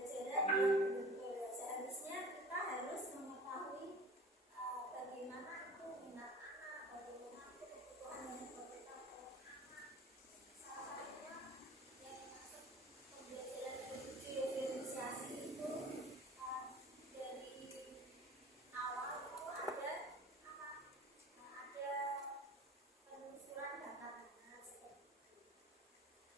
pembelajaran yang betul. Seharusnya kita harus mengetahui bagaimana itu minat anak, bagaimana itu kebutuhan yang berbeda anak. Salah satunya yang masuk pembelajaran diferensiasi itu dari awal itu ada penelusuran data seperti itu.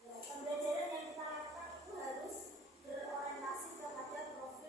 Ya, pembelajaran yang kita lakukan itu harus berorientasi kepada profil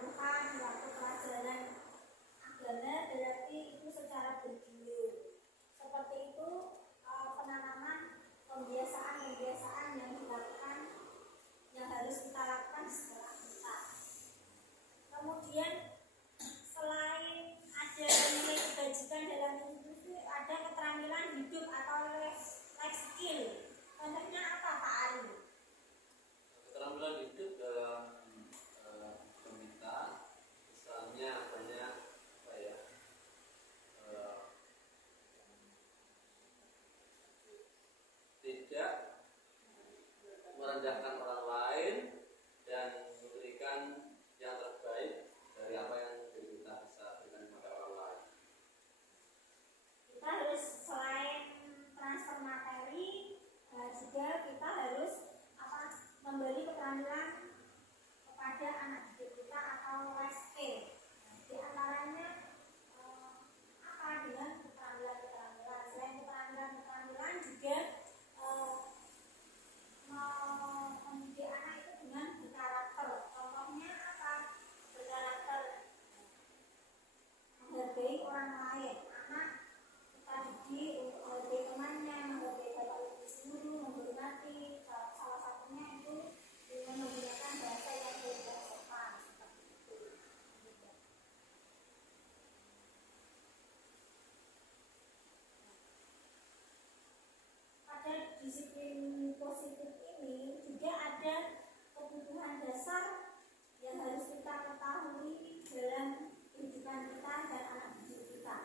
pertumbuhan waktu pelajaran agama berarti itu secara bergilir. Seperti itu penanaman pembiasaan-pembiasaan yang dilakukan, yang harus kita lakukan setelah kita. Kemudian selain ada nilai kebajikan dalam institusi, ada keterampilan hidup atau life skill. Contohnya apa Pak Ari? Keterampilan hidup dalam kita, misalnya banyak apa ya, tidak merendahkan orang lain dan memberikan yang terbaik dari apa yang kita bisa berikan kepada orang lain. Kita harus selain transfer materi, juga kita harus memberi keterampilan kepada anak didik kita atau life skill. Di antaranya dengan keterampilan. Selain keterampilan juga mendidik anak itu dengan berkarakter. Contohnya apa? Berkarakter menghargai orang lain. Anak kita didik untuk menghargai temannya, menghargai bapak ibu guru, menghormati. Salah satunya itu dengan menggunakan bahasa yang baik dan sopan. Pada disiplin positif ini juga ada kebutuhan dasar yang harus kita ketahui dalam kehidupan kita dan anak didik kita.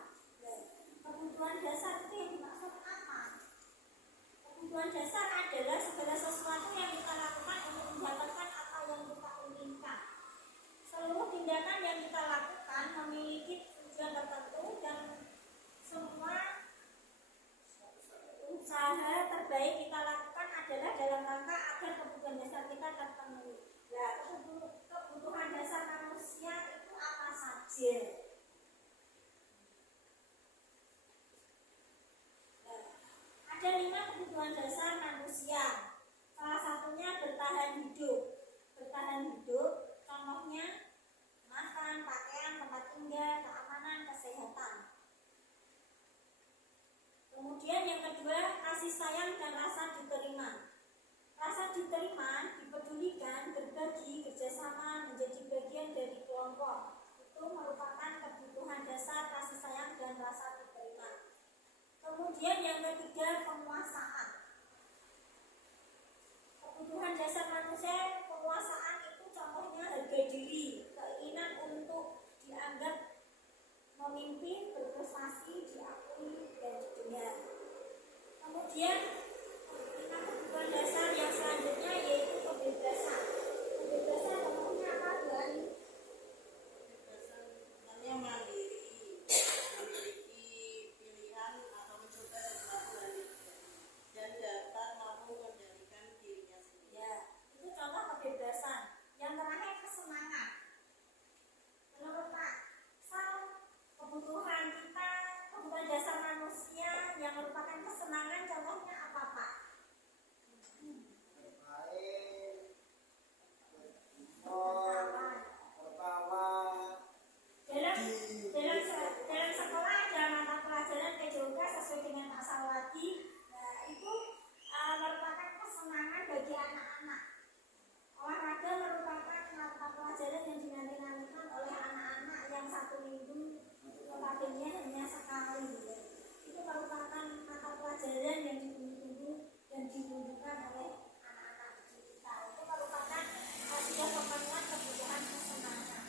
Kebutuhan dasar itu yang dimaksud apa? Kebutuhan dasar adalah segala sesuatu yang kita lakukan untuk mendapatkan apa yang kita inginkan. Seluruh tindakan yang kita lakukan memiliki tujuan tertentu dan semua usaha terbaik kita lakukan adalah dalam rangka agar kebutuhan dasar kita terpenuhi. Nah, kebutuhan dasar manusia itu apa saja? Ada 5 kebutuhan dasar manusia. Salah satunya bertahan hidup. Bertahan hidup, contohnya makan, pakaian, tempat tinggal, keamanan, kesehatan. Kemudian yang kedua, kasih sayang dan rasa diterima. Rasa diterima, dipedulikan, berbagi, kerjasama, menjadi bagian dari kelompok. Itu merupakan kebutuhan dasar kasih sayang dan rasa diterima. Kemudian yang ketiga, penguasaan. Kebutuhan dasar manusia, penguasaan itu contohnya harga diri, keinginan untuk dianggap memimpin, berprestasi, diakui, dan didengar. Kemudian kebutuhan dasar yang selanjutnya yaitu kebebasan. Kebebasan contohnya apa, Bu Ani? Kebebasan sebenarnya mandiri, memiliki pilihan atau mencoba sesuatu hal dan dapat mampu mengendalikan dirinya sendiri. Ya, itu contoh kebebasan. Yang terakhir kesenangan. Menurut Pak Sal, kebutuhan kita, kebutuhan dasar manusia yang merupakan kesenangan, contohnya apa Pak? Dalam sekolah ada mata pelajaran PJOK sesuai dengan Pak Salwadi. Nah, itu merupakan kesenangan bagi anak-anak. Olahraga merupakan mata pelajaran yang dinanti-nantikan oleh anak-anak yang 1 minggu notabene hanya sekali. Itu merupakan mata pelajaran yang ditunggu-tunggu dan dibutuhkan oleh anak-anak kita. Itu merupakan hasil pemenuhan kebutuhan kesenangan.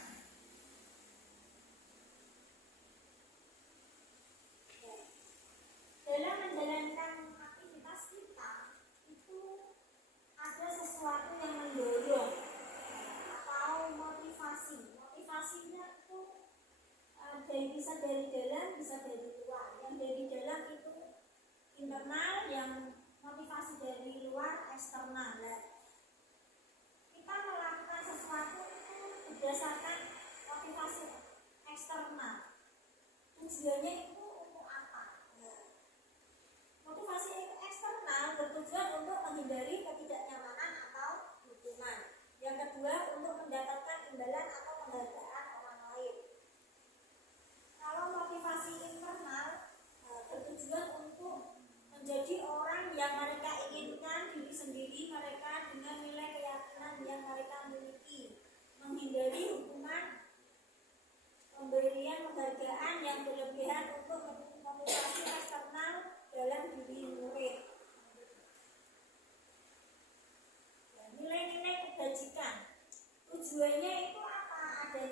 Dalam menjalankan aktivitas kita itu ada sesuatu yang mendorong atau motivasi. Motivasinya itu bisa dari dalam, bisa dari luar. Yang dari dalam itu internal, yang motivasi dari luar eksternal. Kita melakukan sesuatu itu berdasarkan motivasi eksternal. Tujuannya itu untuk apa? Motivasi eksternal bertujuan untuk menghindari ketidaknyamanan atau hukuman. Yang kedua, untuk mendapatkan imbalan atau penghargaan.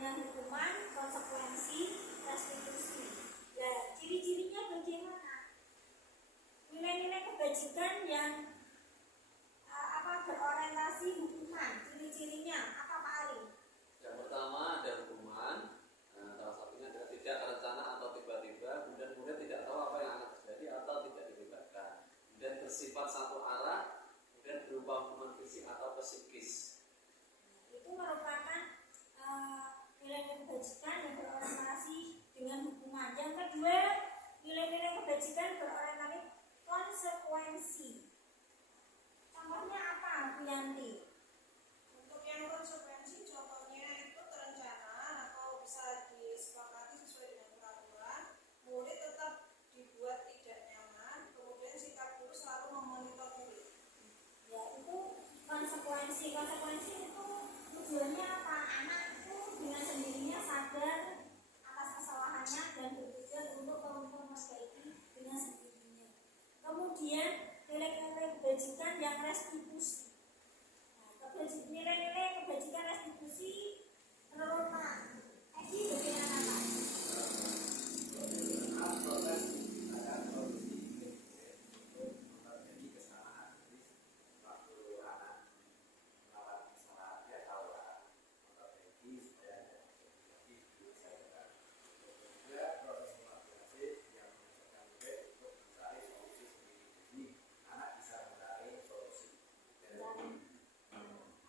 dengan hukuman, konsekuensi, restitusi. Nah, ciri-cirinya bagaimana? Nilai-nilai kebajikan yang berorientasi hukuman, ciri-cirinya apa Pak Ali? Yang pertama ada hukuman. Nah, salah satunya adalah tidak terencana atau tiba-tiba, kemudian murid tidak tahu apa yang akan terjadi atau tidak dilibatkan. Kemudian bersifat satu arah, kemudian berupa hukuman fisik atau psikis. Itu merupakan nilai-nilai kebajikan yang berorientasi dengan hukuman. Yang kedua, nilai-nilai kebajikan berorientasi konsekuensi. Contohnya apa, Bu Yanti? Untuk yang konsekuensi, contohnya itu terencana atau bisa disepakati sesuai dengan peraturan, murid tetap dibuat tidak nyaman, kemudian sikap guru selalu memonitor murid. Ya, itu konsekuensi. Konsekuensi itu tujuannya apa? Anak itu dengan sendirinya sadar atas kesalahannya dan bertujuan untuk memperbaiki dengan sendirinya. Kemudian nilai-nilai kebajikan yang restitusi. Nah, nilai-nilai kebajikan restitusi menurut Pak Edi bagaimana Pak?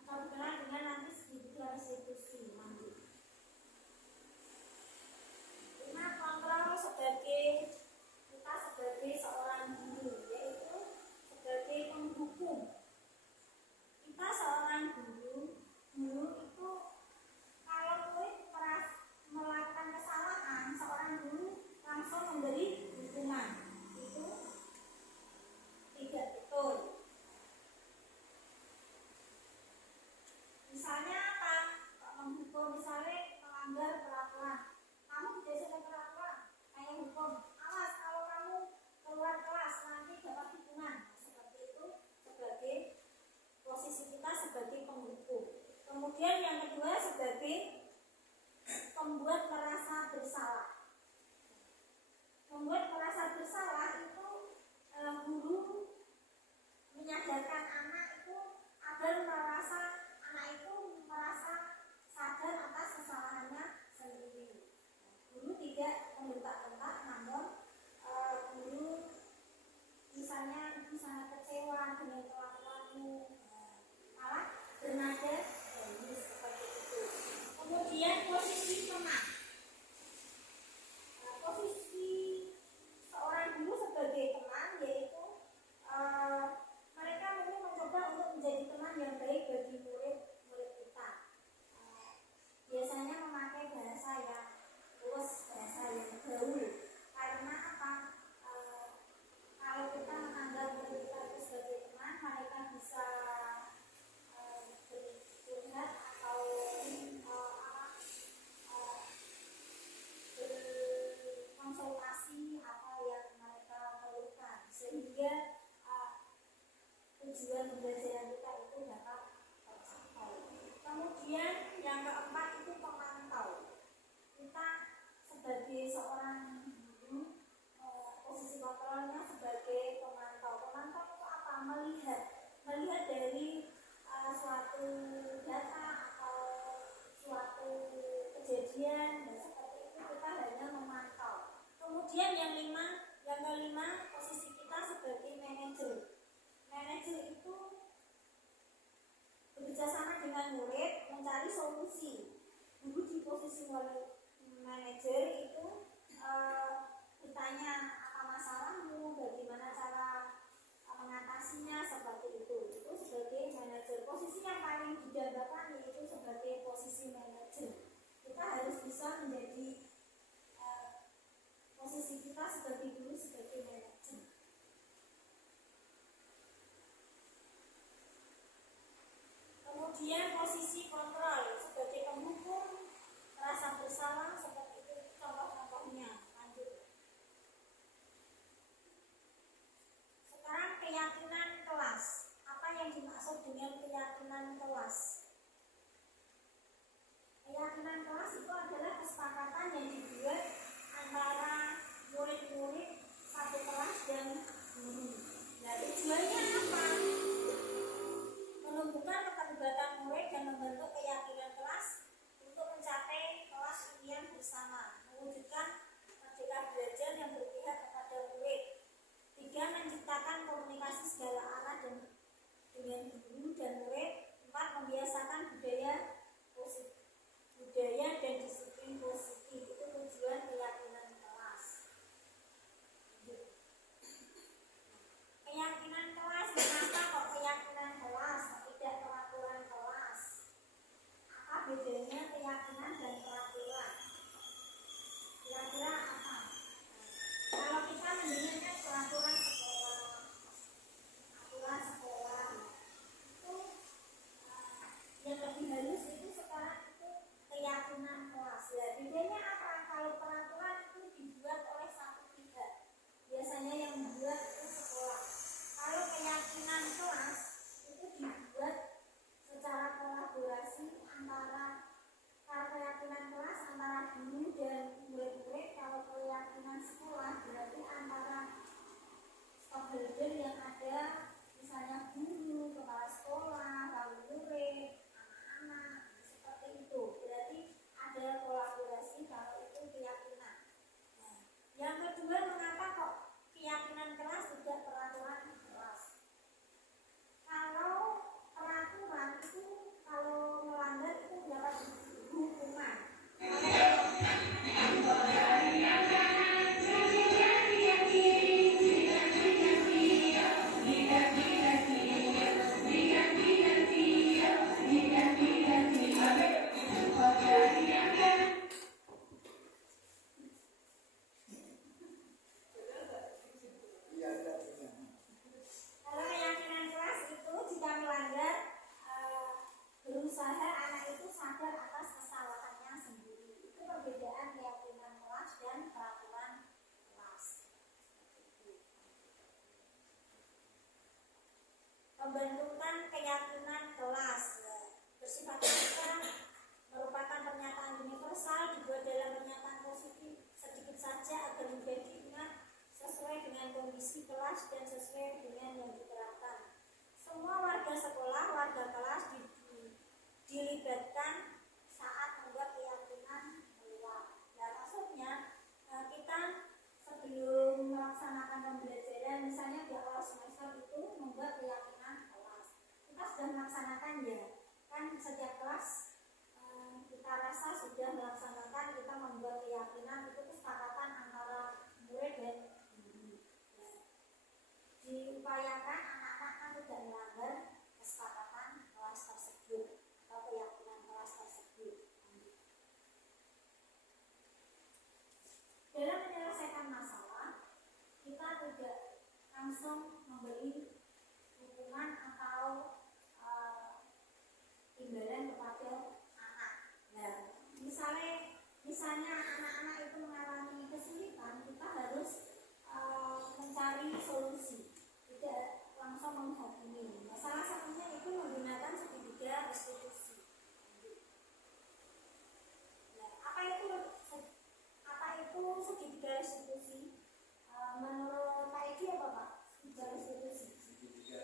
Atau dikenal dengan nanti segitiga restitusi. Lanjut. 5. Kontrol sebagai kita sebagai seorang guru, yaitu sebagai penghukum. Kita seorang guru itu kalau murid melakukan kesalahan, seorang guru langsung memberi hukuman. Itu tidak betul. Misalnya apa? Menghukum, misalnya melanggar peraturan. Kamu tidak sesuai peraturan, saya hukum. Awas kalau kamu keluar kelas nanti dapat hukuman. Seperti itu sebagai posisi kita sebagai penghukum. Kemudian yang kedua sebagai pembuat merasa bersalah. Membuat merasa bersalah itu guru menyadarkan anak itu agar anak itu merasa sadar atas kesalahannya sendiri. Guru tidak membentak-bentak, namun guru misalnya ibu sangat kecewa dengan kelakuanmu, malah bernada seperti itu. Kemudian posisi teman. Posisi seorang guru sebagai teman yaitu mereka mungkin mencoba untuk menjadi teman yang baik bagi murid kita. Biasanya memakai bahasa yang luas, bahasa yang gaul. Karena apa? Kalau kita menganggap murid kita itu sebagai teman, mereka bisa bercurhat atau berkonsultasi apa yang mereka perlukan, sehingga tujuan pembelajaran kita itu dapat tercapai. Kemudian yang keempat itu pemantau. Kita sebagai seorang guru, posisi kontrolnya sebagai pemantau. Pemantau itu apa? Melihat dari suatu data atau suatu kejadian, dan seperti itu kita hanya memantau. Kemudian yang kelima posisi kita sebagai manajer. Manajer itu bekerjasama dengan murid mencari solusi. Guru di posisi manajer itu bertanya apa masalahmu, bagaimana cara mengatasinya, seperti itu. Itu sebagai manajer. Posisi yang paling didambakan yaitu sebagai posisi manajer. Kita harus bisa menjadi posisi kita sebagai guru, sebagai manajer. Kemudian posisi kontrol sebagai penghukum, rasa bersalah, seperti itu contoh-contohnya. Lanjut. Sekarang keyakinan kelas. Apa yang dimaksud dengan keyakinan kelas? Keyakinan kelas itu Pembentukan keyakinan kelas bersifat netral merupakan pernyataan universal dibuat dalam pernyataan positif sedikit saja agar mudah diingat sesuai dengan kondisi kelas dan sesuai dengan yang diterapkan. Semua warga sekolah, warga kelas dilibatkan saat membuat keyakinan keluar. Nah, maksudnya kita sebelum melaksanakan pembelajaran, misalnya di awal semester itu membuat keyakinan kelas. Kita sudah melaksanakan ya, kan setiap kelas kita rasa sudah melaksanakan, kita membuat keyakinan itu kesepakatan antara murid dan guru. Diupayakan anak-anak tidak melanggar kesepakatan kelas tersebut atau keyakinan kelas tersebut. Dalam menyelesaikan masalah, kita tidak langsung memberi hukuman atau imbalan kepada anak. Nah, misalnya anak-anak itu mengalami kesulitan, kita harus mencari solusi, tidak langsung menghakimi. Nah, salah satunya itu menggunakan segitiga restitusi. Nah, apa itu segitiga restitusi? Menurut Pak Edi apa Pak? Segitiga restitusi. Segitiga